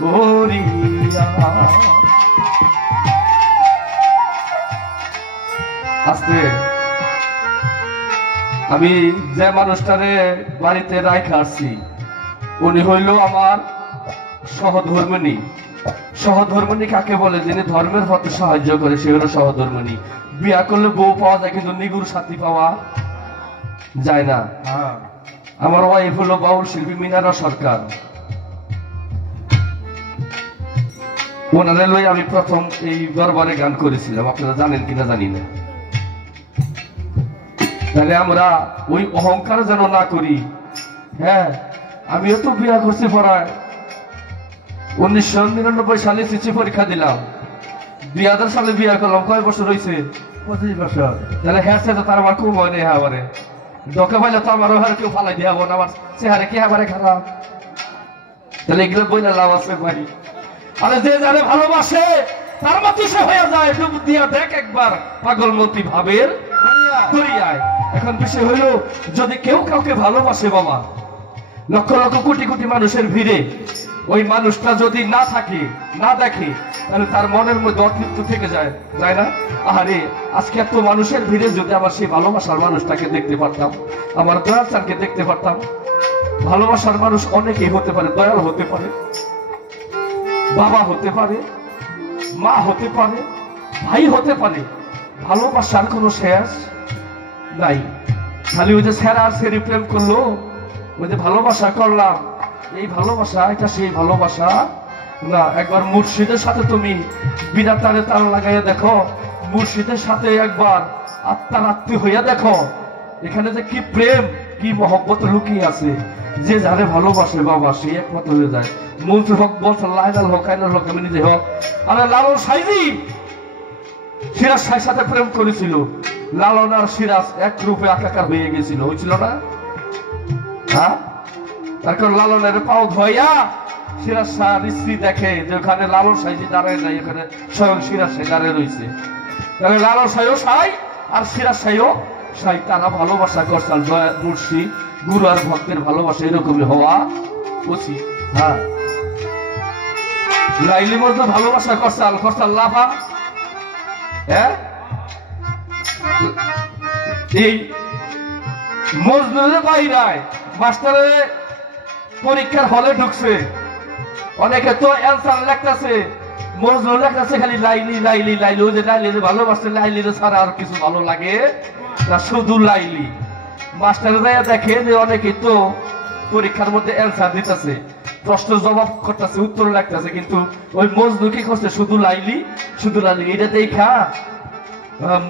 করিয়া। আস্তে আমি যে মানুষটারে বাড়িতে রাইখা আসছি উনি হইল আমার সহধর্মিণী। সহধর্মিণী কাকে বলে? যিনি ধর্মের পথে সাহায্য করে, সে হলো সহধর্মিণী। বিয়া করলে বউ পাওয়া যায় কিন্তু নিগুর সাথী পাওয়া যায় না। আমার ওয়াইফ হলো বাউল শিল্পী মিনারা সরকার। ওনারে লই আমি প্রথম এই দরবারে গান করেছিলাম, আপনারা জানেন কিনা জানি না। তাহলে আমরা ওই অহংকার যেন না করি। হ্যাঁ, আমিও তো বিয়া করছি পড়ায় 1999 সালে সিসি পরীক্ষা দিলাম, 2000 সালে বিয়া করলাম। কয় বছর হয়েছে? 25 বছর। তাহলে হ্যাঁ সে তো তার আমার খুব মনে হয়। আমারে ডকে পাইলে তো আমার ওহার কেউ ফালাই দিয়ে না, আমার চেহারা কি আমারে খারাপ? তাহলে এগুলো বইলে লাভ আছে ভাই। আরে যে যারে ভালোবাসে তার মতো সে হয়ে যায়। ডুব দিয়া দেখ একবার পাগল মতি ভাবের দরিয়ায়। এখন বিষয় হইল, যদি কেউ কাউকে ভালোবাসে বাবা, লক্ষ লক্ষ কোটি কোটি মানুষের ভিড়ে ওই মানুষটা যদি না থাকে, না দেখে, তাহলে তার মনের মধ্যে অতৃপ্ত থেকে যায়, যায় না? আরে আজকে এত মানুষের ভিড়ে যদি আমার সেই ভালোবাসার মানুষটাকে দেখতে পারতাম, আমার দয়াল চানকে দেখতে পারতাম। ভালোবাসার মানুষ অনেকেই হতে পারে, দয়াল হতে পারে, বাবা হতে পারে, মা হতে পারে, ভাই হতে পারে। ভালোবাসার কোনো শেষ নাই। খালি ওই যে সেরা সেরি প্রেম করলো, ওই যে ভালোবাসা করলাম, এই ভালোবাসা এটা সেই ভালোবাসা না। একবার মুর্শিদের সাথে তুমি বিনা তারে তাল লাগাইয়া দেখো, মুর্শিদের সাথে একবার আত্মার আত্মীয় হইয়া দেখো, এখানে যে কি প্রেম, কি মহব্বত লুকিয়ে আছে। যে যারে ভালোবাসে বাবা, সে একমাত্র হয়ে যায়। মন্ত্রী হক বলছে লাইনাল হক, আইনাল হক, আমি নিজে হক। আরে লালন সাইজি সিরাজ সাহের সাথে প্রেম করেছিল। লালন আর সিরাজ এক রূপে একাকার হয়ে গেছিল, হয়েছিল না? হ্যাঁ, তারপর লালনের পাও ধোয়া সিরাজ শাহ স্ত্রী দেখে যে ওখানে লালন সাইজি দাঁড়ায় নাই, ওখানে স্বয়ং সিরাজ সাহেব দাঁড়িয়ে রয়েছে। তাহলে লালন সাহেও সাই আর সিরাজ সাহেও সাই, তারা ভালোবাসা করছেন। মুর্শি গুরু আর ভক্তের ভালোবাসা এরকমই হওয়া উচিত। হ্যাঁ, লাইলি মধ্যে ভালোবাসা করছাল লাফা। হ্যাঁ, এই মজনুরের বাইরায় মাস্টারে পরীক্ষার হলে ঢুকছে, অনেকে তো অ্যান্সার লেখতেছে, মজনুর লেখতেছে খালি লাইলি লাইলি লাইলি। ওই যে লাইলি ভালোবাসতে, লাইলি ছাড়া আর কিছু ভালো লাগে না, শুধু লাইলি। মাস্টারে যাইয়া দেখে যে অনেকে তো পরীক্ষার মধ্যে অ্যান্সার দিতেছে, প্রশ্ন জবাব করতেছে, উত্তর লাগতেছে, কিন্তু ওই মজনু কি করছে? শুধু লাইলি, শুধু লাইলি। এটা দেখা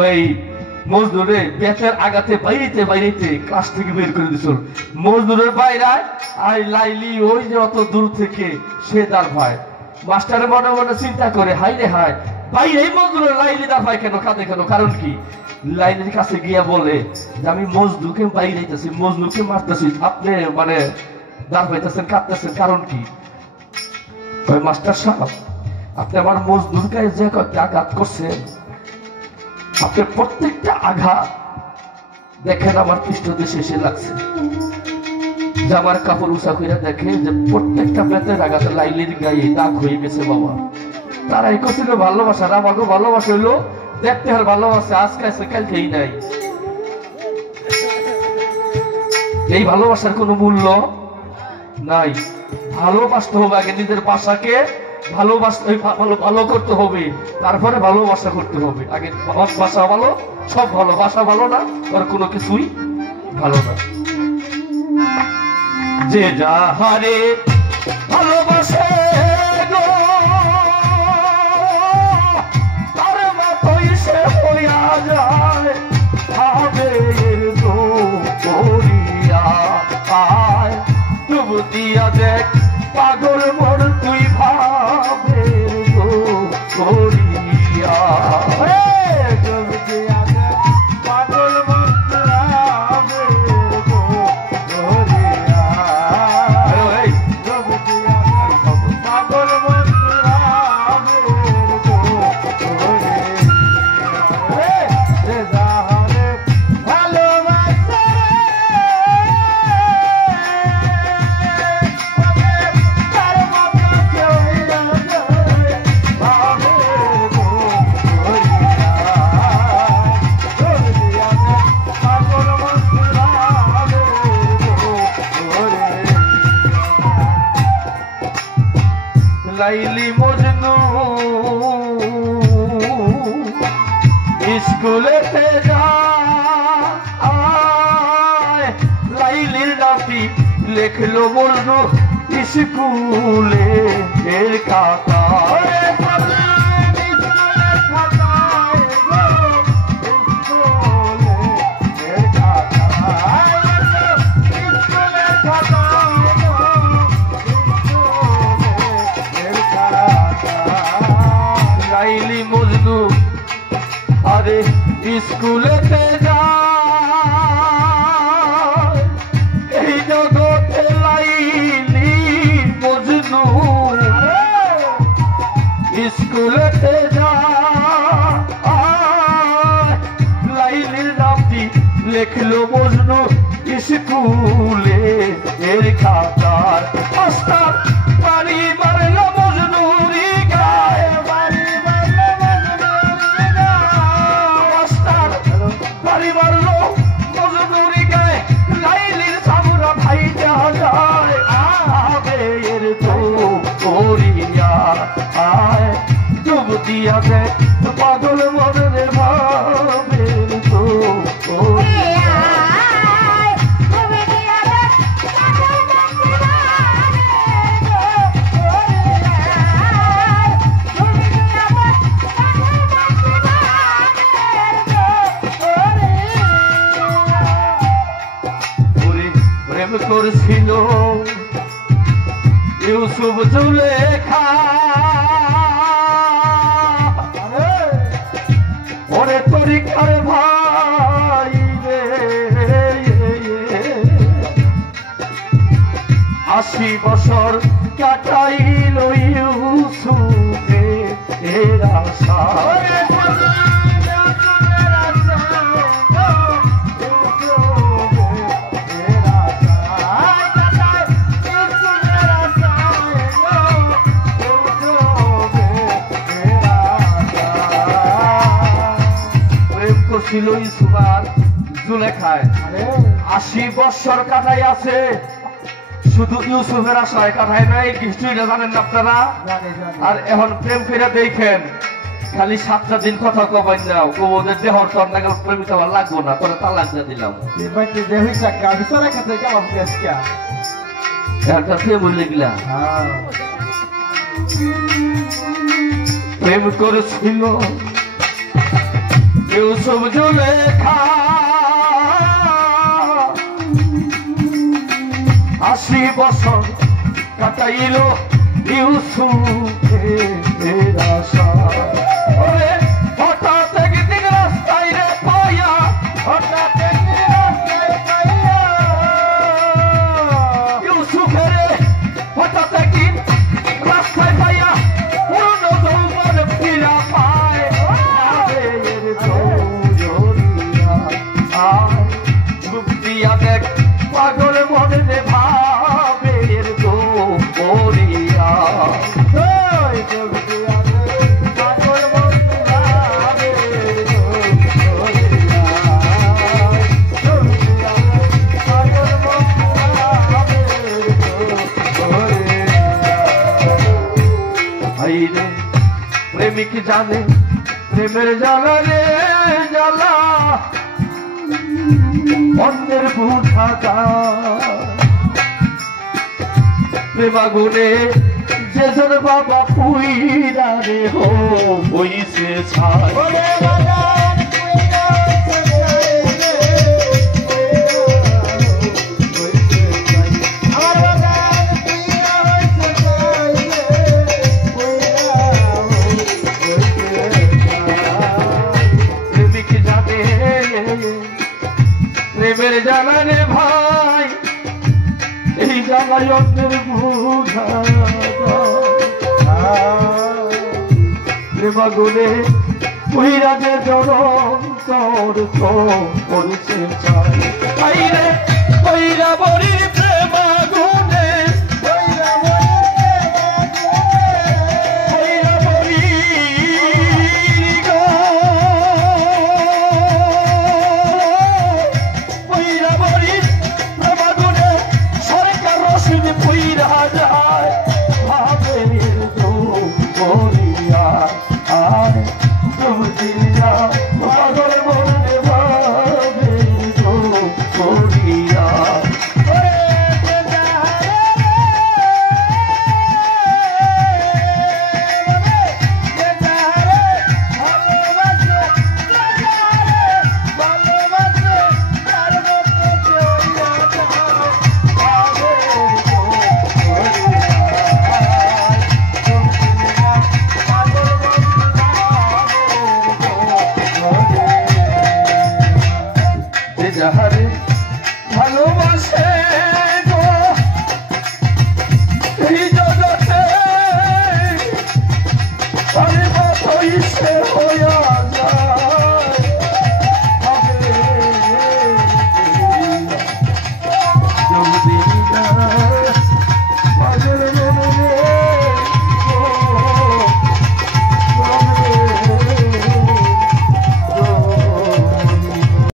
ওই মজদুরে পেটের আগাতে বাইরেতে বাইরেতে ক্লাস থেকে বের করে দিছিল। মজদুরের বাইরায় আর লাইলি ওই যে অত দূর থেকে সে দাঁড় পায়। মাস্টারে মনে মনে চিন্তা করে, হাই রে হাই, বাইরে মজদুরের লাইলি দাঁড় পায় কেন, কাঁদে কেন? কারণ কি? লাইলির কাছে গিয়া বলে যে আমি মজদুরকে বাইরেছি, মজদুরকে মারতেছি, আপনি মানে দাঁড় পাইতেছেন, কাঁদতেছেন, কারণ কি? ওই মাস্টার সাহেব, আপনি আমার মজদুর গায়ে যে কয়েকটা আঘাত করছেন, আপনার প্রত্যেকটা আঘাত দেখেন আমার পৃষ্ঠদেশে এসে লাগছে। জামার কাপড় উঁচা করে দেখে যে প্রত্যেকটা বেতের আঘাতে লাইলির গায়ে দাগ হয়ে গেছে বাবা। তারা এই করছিল ভালোবাসা। আমাকে ভালোবাসা হইলো দেখতে আর ভালোবাসা আজকে আছে কালকেই নাই। এই ভালোবাসার কোনো মূল্য নাই। ভালোবাসতে হবে আগে, নিজের বাসাকে ভালোবাসতে ভালো করতে হবে, তারপরে ভালোবাসা করতে হবে। আগে বাসা ভালো, সব ভালো, বাসা ভালো না আর কোনো কিছুই ভালো না। যে যাহারে ভালোবাসে গো তার মতোই সে হইয়া যায়, ভাবের তো করিয়া আয় ডুব দিয়া দেখ পাগল মোর তুই ভাবের তো করিয়া। ডুব দিয়া দেখ পাগল মোর লাইলি মজনু স্কুলেতে যায় লাইলির নাতি লেখলো মজনু স্কুলে এর খাতা লাইলি মজনু আরে স্কুলেতে যায় এই জগতে লাইলি মজনু স্কুলেতে যায় লাইলির নামটি লেখলো মজনু স্কুলে এর খাতার মাস্টার বাড়ি মারলো মজনুরি গায়ে বাড়ি মারলো মাস্টার বাড়ি মারলো মজনুরি গায়ে লাইলির সামরা ভাই যায় আবে এর তো করিয়া আয় ডুব দিয়া দে পাগল মনে ভাবে তো প্রেম করছিল ইউসুফ জুলেখা ওরে তরিকার ভাই রে 80 বছর কাটাইল ইউসুফে এর আশা ছিল ইউসুফার জুলেখায় 80 বছর কাটাই আছে শুধু ইউসুফের আশায় কাটায় নাই হিস্ট্রিটা জানেন না আপনারা আর এখন প্রেম ফিরে দেখেন খালি 7টা দিন কথা কবাই নাও ওদের দেহর তোর নাগাল প্রেমিত আমার লাগবো না তোরা তালাক দিয়ে দিলাম একটা প্রেম লিখলা প্রেম করেছিল ইউসুফ জুলেখা 80 বছর কাটাইল ইউসুফের আশা হঠাৎ একদিন রাস্তায় রে পাইয়া হঠাৎ একদিন রাস্তায় পাইয়া ইউসুফের হঠাৎ একদিন রাস্তায় পাইয়া পূর্ণ যৌবন ফিরা পায় দেখ পাগল মনে ভাবে তো করিয়া পাগল মনে ভাবে রে প্রেমিক জানে প্রেমের জ্বালা রে জ্বালা অন্যের বুঝাতা প্রেমাগুনে যেজন বাবা পুইরা রে হো হইছে ছাই প্রেমিক জানে প্রেমের জ্বালা রে ভাই এই জ্বালায় অন্যের প্রেমাগুনে পুইরা যে জনম তোর তো করছে চাই রে পইরা বরির প্রেমাগুনে সরকার রসিদ পুইরা যায় ভাবে তো কইছে হইয়া যায় হবে যদি